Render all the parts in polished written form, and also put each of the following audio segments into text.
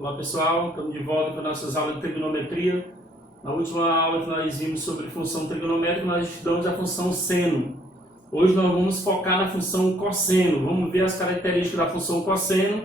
Olá pessoal, estamos de volta com nossas aulas de trigonometria. Na última aula que nós vimos sobre função trigonométrica, nós estudamos a função seno. Hoje nós vamos focar na função cosseno. Vamos ver as características da função cosseno,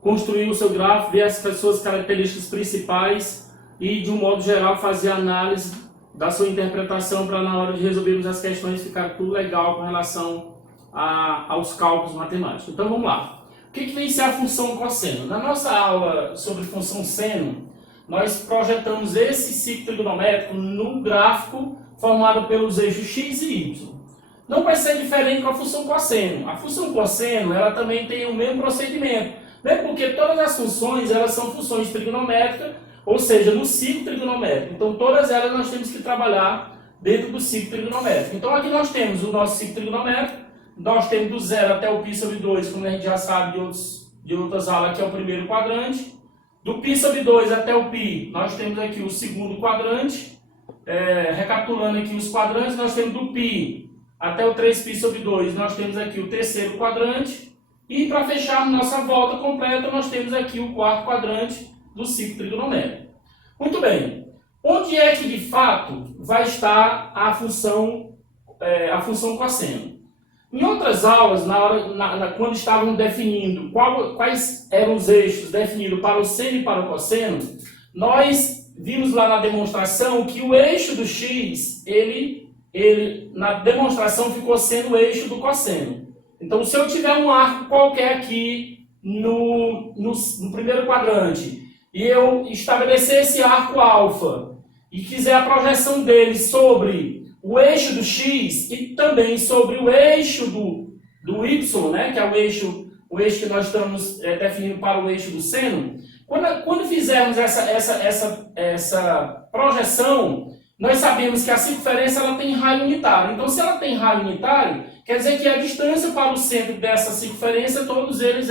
construir o seu gráfico, ver as suas características principais e, de um modo geral, fazer a análise da sua interpretação para, na hora de resolvermos as questões, ficar tudo legal com relação aos cálculos matemáticos. Então vamos lá. O que vem ser a função cosseno? Na nossa aula sobre função seno, nós projetamos esse ciclo trigonométrico no gráfico formado pelos eixos x e y. Não vai ser diferente com a função cosseno. A função cosseno ela também tem o mesmo procedimento, né? Porque todas as funções elas são funções trigonométricas, ou seja, no ciclo trigonométrico. Então todas elas nós temos que trabalhar dentro do ciclo trigonométrico. Então aqui nós temos o nosso ciclo trigonométrico. Nós temos do 0 até o π sobre 2, como a gente já sabe de outras aulas, que é o primeiro quadrante. Do π sobre 2 até o π, nós temos aqui o segundo quadrante. Recapitulando aqui os quadrantes, nós temos do π até o 3π sobre 2, nós temos aqui o terceiro quadrante. E para fechar nossa volta completa, nós temos aqui o quarto quadrante do ciclo trigonométrico. Muito bem. Onde é que de fato vai estar a função cosseno? Em outras aulas, quando estávamos definindo quais eram os eixos definidos para o seno e para o cosseno, nós vimos lá na demonstração que o eixo do x, ele na demonstração ficou sendo o eixo do cosseno. Então, se eu tiver um arco qualquer aqui no primeiro quadrante, e eu estabelecer esse arco alfa, e quiser a projeção dele sobre o eixo do x e também sobre o eixo do y, né, que é o eixo que nós estamos definindo para o eixo do seno, quando fizermos essa projeção, nós sabemos que a circunferência ela tem raio unitário. Então, se ela tem raio unitário, quer dizer que a distância para o centro dessa circunferência, todos eles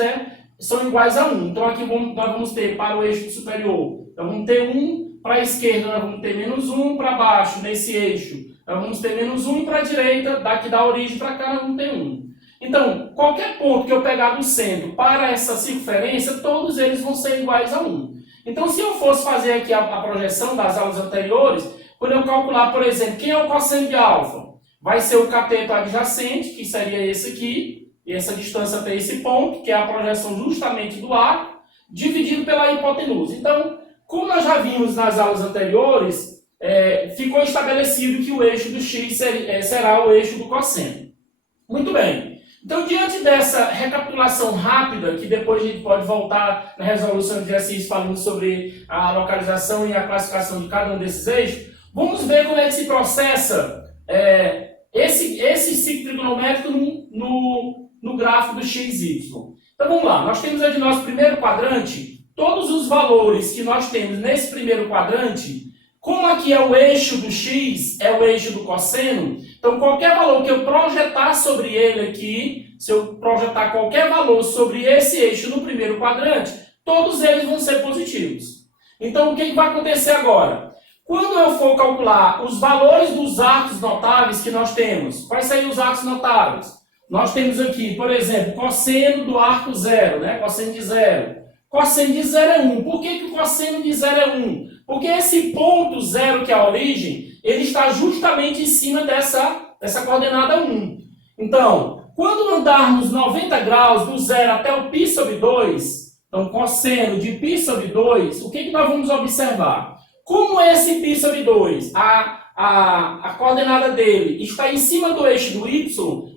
são iguais a 1. Então, aqui nós vamos ter para o eixo superior, nós vamos ter 1, para a esquerda nós vamos ter menos 1, para baixo, nesse eixo, nós vamos ter menos 1 e para a direita, daqui da origem para cá, nós vamos ter 1. Então, qualquer ponto que eu pegar do centro para essa circunferência, todos eles vão ser iguais a 1. Então, se eu fosse fazer aqui a projeção das aulas anteriores, quando eu calcular, por exemplo, quem é o cosseno de alfa? Vai ser o cateto adjacente, que seria esse aqui, e essa distância até esse ponto, que é a projeção justamente do arco, dividido pela hipotenusa. Então, como nós já vimos nas aulas anteriores, ficou estabelecido que o eixo do x será o eixo do cosseno. Muito bem. Então, diante dessa recapitulação rápida, que depois a gente pode voltar na resolução de exercício falando sobre a localização e a classificação de cada um desses eixos, vamos ver como é que se processa esse ciclo trigonométrico no gráfico do x e y. Então, vamos lá. Nós temos aqui nosso primeiro quadrante, todos os valores que nós temos nesse primeiro quadrante. Como aqui é o eixo do x, é o eixo do cosseno, então qualquer valor que eu projetar sobre ele aqui, se eu projetar qualquer valor sobre esse eixo no primeiro quadrante, todos eles vão ser positivos. Então o que vai acontecer agora? Quando eu for calcular os valores dos arcos notáveis que nós temos, quais seriam os arcos notáveis? Nós temos aqui, por exemplo, cosseno do arco 0, né? Cosseno de 0. Cosseno de 0 é 1. Por que o cosseno de 0 é 1? Porque esse ponto 0, que é a origem, ele está justamente em cima dessa coordenada 1. Então, quando andarmos 90 graus do 0 até o π sobre 2, então cosseno de π sobre 2, o que nós vamos observar? Como esse π sobre 2, a coordenada dele está em cima do eixo do y,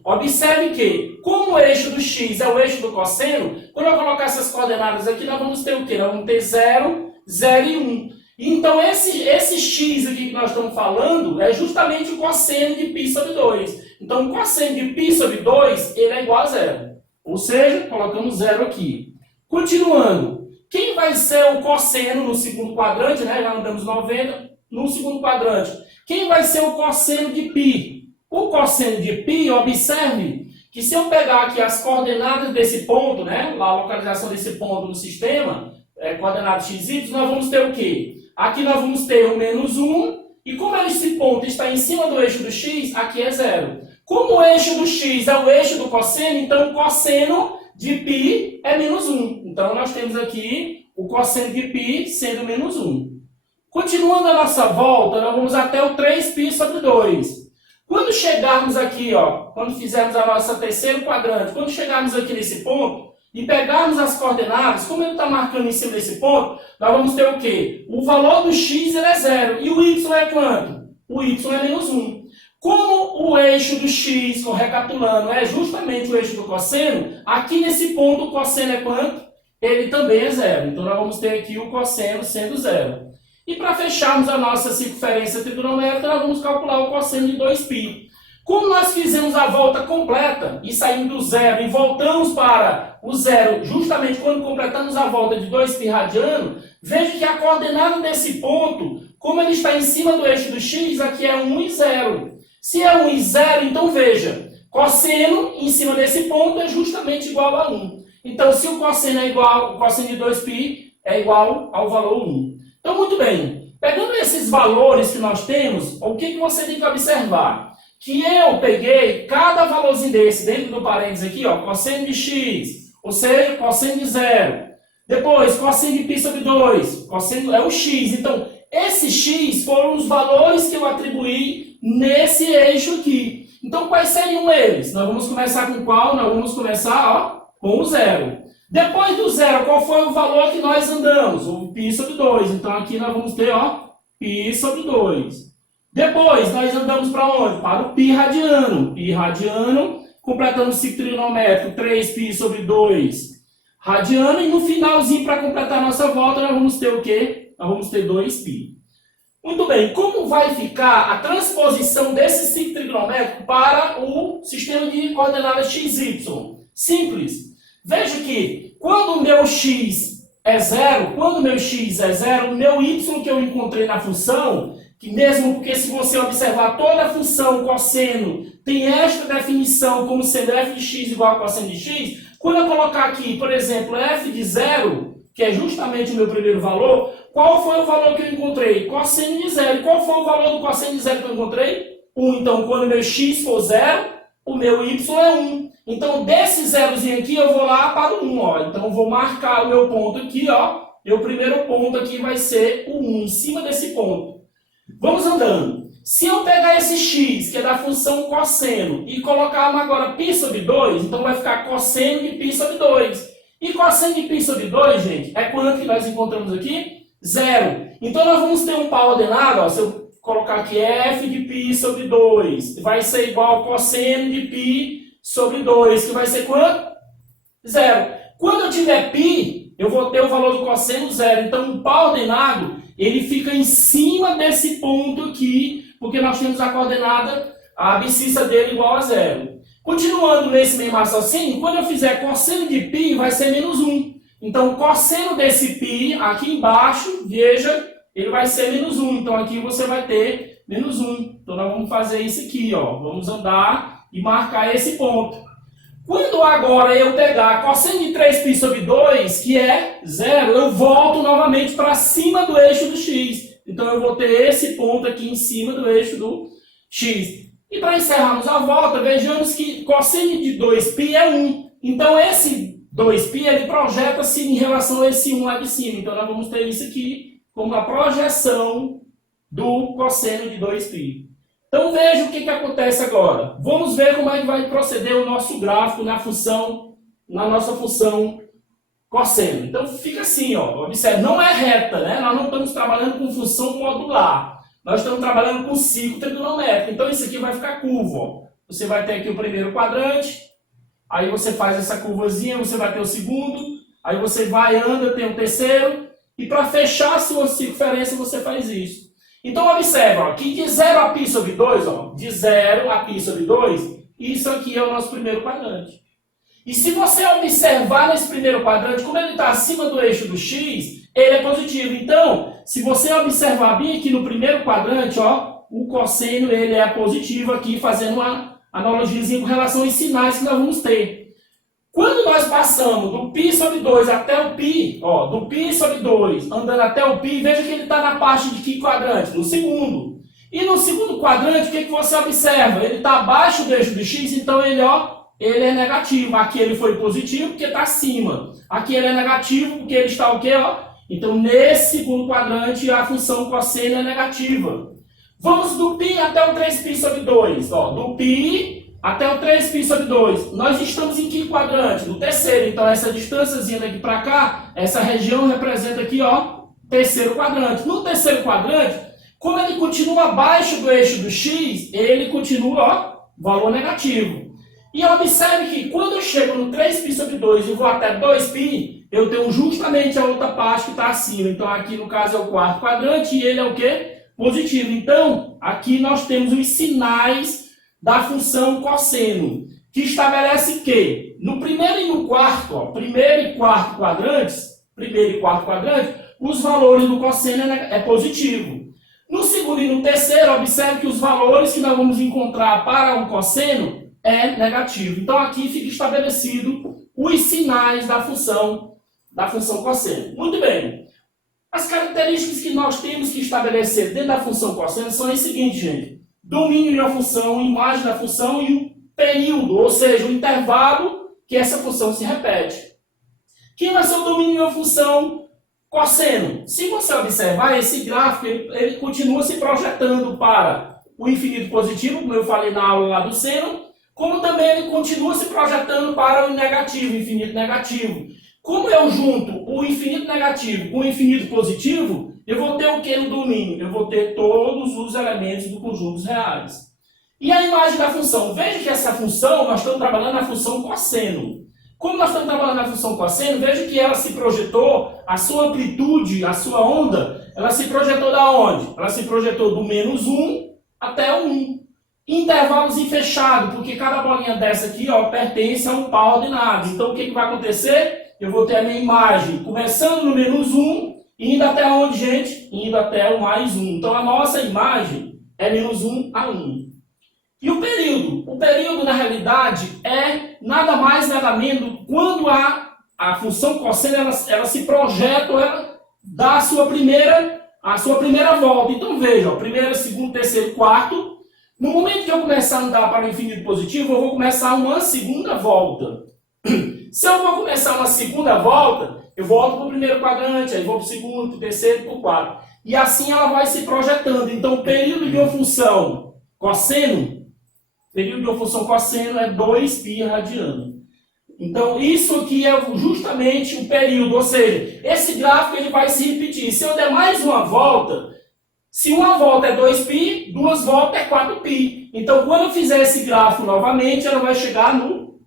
observe que, como o eixo do x é o eixo do cosseno, quando eu colocar essas coordenadas aqui, nós vamos ter o quê? Nós vamos ter 0, 0 e 1. Então, esse x aqui que nós estamos falando é justamente o cosseno de π sobre 2. Então, o cosseno de π sobre 2, ele é igual a 0. Ou seja, colocamos 0 aqui. Continuando, quem vai ser o cosseno no segundo quadrante, né? Já andamos 90 no segundo quadrante. Quem vai ser o cosseno de π? O cosseno de π, observe que se eu pegar aqui as coordenadas desse ponto, né? A localização desse ponto no sistema, coordenadas x, y, nós vamos ter o quê? Aqui nós vamos ter o menos 1, e como esse ponto está em cima do eixo do x, aqui é 0. Como o eixo do x é o eixo do cosseno, então o cosseno de π é menos 1. Então nós temos aqui o cosseno de π sendo menos 1. Continuando a nossa volta, nós vamos até o 3π sobre 2. Quando chegarmos aqui, ó, quando fizermos a nossa terceiro quadrante, quando chegarmos aqui nesse ponto e pegarmos as coordenadas, como ele está marcando em cima desse ponto, nós vamos ter o quê? O valor do x ele é 0. E o y é quanto? O y é menos 1. Como o eixo do x, recapitulando, é justamente o eixo do cosseno, aqui nesse ponto o cosseno é quanto? Ele também é 0. Então nós vamos ter aqui o cosseno sendo 0. E para fecharmos a nossa circunferência trigonométrica, nós vamos calcular o cosseno de 2π. Como nós fizemos a volta completa e saímos do zero e voltamos para o zero, justamente quando completamos a volta de 2π radiano, veja que a coordenada desse ponto, como ele está em cima do eixo do x, aqui é 1 e 0. Se é 1 e 0, então veja, cosseno em cima desse ponto é justamente igual a 1. Então, se o cosseno é igual, o cosseno de 2π é igual ao valor 1. Então, muito bem, pegando esses valores que nós temos, o que você tem que observar? Que eu peguei cada valorzinho desse dentro do parênteses aqui, ó, cosseno de x, ou seja, cosseno de 0. Depois, cosseno de π sobre 2, cosseno é o x. Então, esses x foram os valores que eu atribuí nesse eixo aqui. Então, quais seriam eles? Nós vamos começar com qual? Nós vamos começar, ó, com o 0. Depois do 0, qual foi o valor que nós andamos? O π sobre 2. Então, aqui nós vamos ter, ó, π sobre 2. Depois, nós andamos para onde? Para o π radiano. Π radiano, completando o ciclo trigonométrico, 3π sobre 2 radiano. E no finalzinho, para completar a nossa volta, nós vamos ter o quê? Nós vamos ter 2π. Muito bem, como vai ficar a transposição desse ciclo trigonométrico para o sistema de coordenadas xy? Simples. Veja que quando o meu x é 0, o meu y que eu encontrei na função, que mesmo porque se você observar toda a função cosseno tem esta definição como sendo f de x igual a cosseno de x, quando eu colocar aqui, por exemplo, f de 0, que é justamente o meu primeiro valor, qual foi o valor que eu encontrei? Cosseno de 0. E qual foi o valor do cosseno de 0 que eu encontrei? 1. Então, quando o meu x for 0, o meu y é 1. Então, desse zerozinho aqui, eu vou lá para o 1. Ó. Então, eu vou marcar o meu ponto aqui. Ó. E o primeiro ponto aqui vai ser o 1, em cima desse ponto. Vamos andando. Se eu pegar esse x, que é da função cosseno, e colocar agora π sobre 2, então vai ficar cosseno de π sobre 2. E cosseno de π sobre 2, gente, é quanto que nós encontramos aqui? 0. Então, nós vamos ter um par ordenado, ó, se eu colocar aqui f de π sobre 2, vai ser igual a cosseno de π sobre 2, que vai ser quanto? 0. Quando eu tiver π, eu vou ter o valor do cosseno 0. Então, o par ordenado, ele fica em cima desse ponto aqui, porque nós temos a coordenada, a abscissa dele igual a 0. Continuando nesse mesmo raciocínio, quando eu fizer cosseno de π, vai ser menos 1. Então, o cosseno desse π, aqui embaixo, veja, ele vai ser menos 1. Então, aqui você vai ter menos 1. Então, nós vamos fazer isso aqui, ó. Vamos andar e marcar esse ponto. Quando agora eu pegar cosseno de 3π sobre 2, que é 0, eu volto novamente para cima do eixo do x. Então, eu vou ter esse ponto aqui em cima do eixo do x. E para encerrarmos a volta, vejamos que cosseno de 2π é 1. Então, esse 2π ele projeta-se em relação a esse 1 lá de cima. Então, nós vamos ter isso aqui como a projeção do cosseno de 2π. Então, veja o que acontece agora. Vamos ver como é que vai proceder o nosso gráfico na nossa função cosseno. Então, fica assim, ó. Observe, não é reta, né? Nós não estamos trabalhando com função modular. Nós estamos trabalhando com ciclo trigonométrico. Então, isso aqui vai ficar curvo, ó. Você vai ter aqui o primeiro quadrante, aí você faz essa curvazinha, você vai ter o segundo, aí você vai, anda, tem o terceiro, e para fechar a sua circunferência, você faz isso. Então, observa, ó, que de 0 a π sobre 2, ó, de 0 a π sobre 2, isso aqui é o nosso primeiro quadrante. E se você observar nesse primeiro quadrante, como ele está acima do eixo do x, ele é positivo. Então, se você observar bem aqui no primeiro quadrante, ó, o cosseno ele é positivo aqui, fazendo uma analogia com relação aos sinais que nós vamos ter. Quando nós passamos do π sobre 2 até o π, ó, do π sobre 2, andando até o π, veja que ele está na parte de que quadrante? No segundo. E no segundo quadrante, o que você observa? Ele está abaixo do eixo do x, então ele, ó, ele é negativo. Aqui ele foi positivo porque está acima. Aqui ele é negativo porque ele está o quê? Ó, Então, nesse segundo quadrante, a função cosseno é negativa. Vamos do π até o 3π sobre 2. Ó, do π até o 3π sobre 2. Nós estamos em que quadrante? No terceiro. Então, essa distânciazinha daqui para cá, essa região representa aqui, ó, terceiro quadrante. No terceiro quadrante, como ele continua abaixo do eixo do x, ele continua, ó, valor negativo. E observe que quando eu chego no 3π sobre 2 e vou até 2π, eu tenho justamente a outra parte que está acima. Então, aqui no caso é o quarto quadrante e ele é o quê? Positivo. Então, aqui nós temos os sinais da função cosseno, que estabelece que no primeiro e no quarto, ó, primeiro e quarto quadrantes, os valores do cosseno é positivo. No segundo e no terceiro, observe que os valores que nós vamos encontrar para o cosseno é negativo. Então, aqui fica estabelecido os sinais da função cosseno. Muito bem. As características que nós temos que estabelecer dentro da função cosseno são as seguintes, gente. Domínio de uma função, imagem da função e o período, ou seja, o intervalo que essa função se repete. Quem vai ser o domínio de uma função cosseno? Se você observar, esse gráfico ele continua se projetando para o infinito positivo, como eu falei na aula lá do seno, como também ele continua se projetando para o negativo, o infinito negativo. Como eu junto o infinito negativo com o infinito positivo, eu vou ter o que no domínio? Eu vou ter todos os elementos do conjunto dos reais. E a imagem da função? Veja que essa função, nós estamos trabalhando na função cosseno. Como nós estamos trabalhando na função cosseno, veja que ela se projetou, a sua amplitude, a sua onda, ela se projetou da onde? Ela se projetou do -1 até o 1. Intervalos em fechado, porque cada bolinha dessa aqui, ó, pertence a um par ordenado. Então, o que vai acontecer? Eu vou ter a minha imagem começando no -1 e indo até onde, gente? Indo até o +1. Então, a nossa imagem é -1 a 1. E o período? O período, na realidade, é nada mais, nada menos, quando a função cosseno ela se projeta, ela dá a sua primeira volta. Então, veja, ó, primeiro, segundo, terceiro, quarto. No momento que eu começar a andar para o infinito positivo, eu vou começar uma segunda volta. Se eu vou começar uma segunda volta, eu volto para o primeiro quadrante, aí vou para o segundo, para o terceiro, para o quarto. E assim ela vai se projetando. Então, o período de uma função cosseno é 2π radiano. Então, isso aqui é justamente o período, ou seja, esse gráfico ele vai se repetir. Se eu der mais uma volta, se uma volta é 2π, duas voltas é 4π. Então, quando eu fizer esse gráfico novamente, ela vai chegar no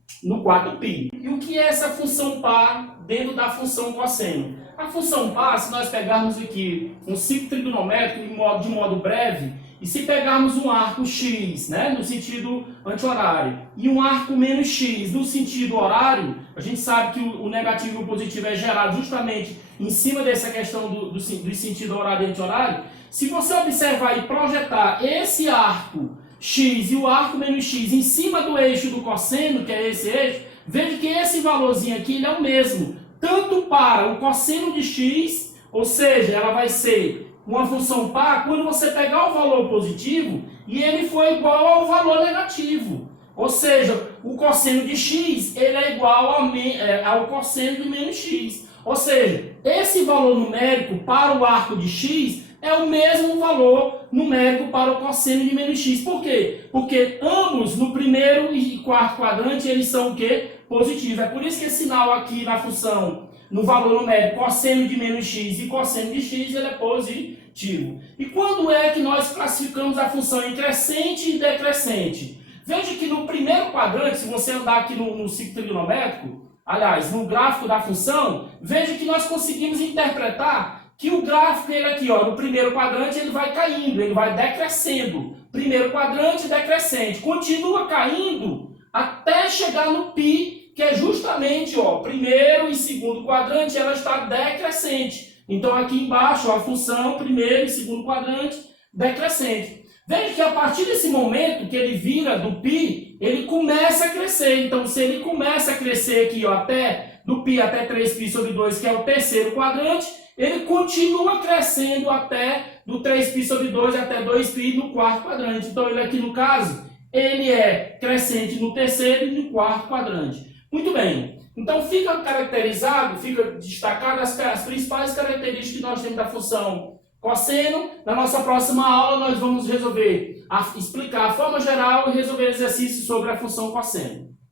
4π. E o que é essa função par dentro da função cosseno? A função par, se nós pegarmos aqui um ciclo trigonométrico de modo breve, e se pegarmos um arco x, né, no sentido anti-horário, e um arco menos x no sentido horário, a gente sabe que o negativo e o positivo é gerado justamente em cima dessa questão do sentido horário e anti-horário. Se você observar e projetar esse arco x e o arco menos x em cima do eixo do cosseno, que é esse eixo, veja que esse valorzinho aqui ele é o mesmo, tanto para o cosseno de x, ou seja, ela vai ser uma função par quando você pegar o valor positivo e ele for igual ao valor negativo. Ou seja, o cosseno de x ele é igual ao cosseno de menos x. Ou seja, esse valor numérico para o arco de x é o mesmo valor numérico para o cosseno de menos x. Por quê? Porque ambos, no primeiro e quarto quadrante, eles são o quê? Positivos. É por isso que esse sinal aqui na função, no valor numérico, cosseno de menos x e cosseno de x, ele é positivo. E quando é que nós classificamos a função em crescente e decrescente? Veja que no primeiro quadrante, se você andar aqui no ciclo trigonométrico, aliás, no gráfico da função, veja que nós conseguimos interpretar que o gráfico, ele aqui, ó, no primeiro quadrante, ele vai caindo, ele vai decrescendo. Primeiro quadrante, decrescente. Continua caindo até chegar no π, que é justamente, ó, primeiro e segundo quadrante, ela está decrescente. Então, aqui embaixo, ó, a função, primeiro e segundo quadrante, decrescente. Veja que a partir desse momento que ele vira do π, ele começa a crescer. Então, se ele começa a crescer aqui, ó, do π até 3π sobre 2, que é o terceiro quadrante, ele continua crescendo até do 3π sobre 2 até 2π no quarto quadrante. Então, ele aqui, no caso, ele é crescente no terceiro e no quarto quadrante. Muito bem. Então fica caracterizado, fica destacado as principais características que nós temos da função cosseno. Na nossa próxima aula nós vamos explicar a forma geral e resolver exercícios sobre a função cosseno.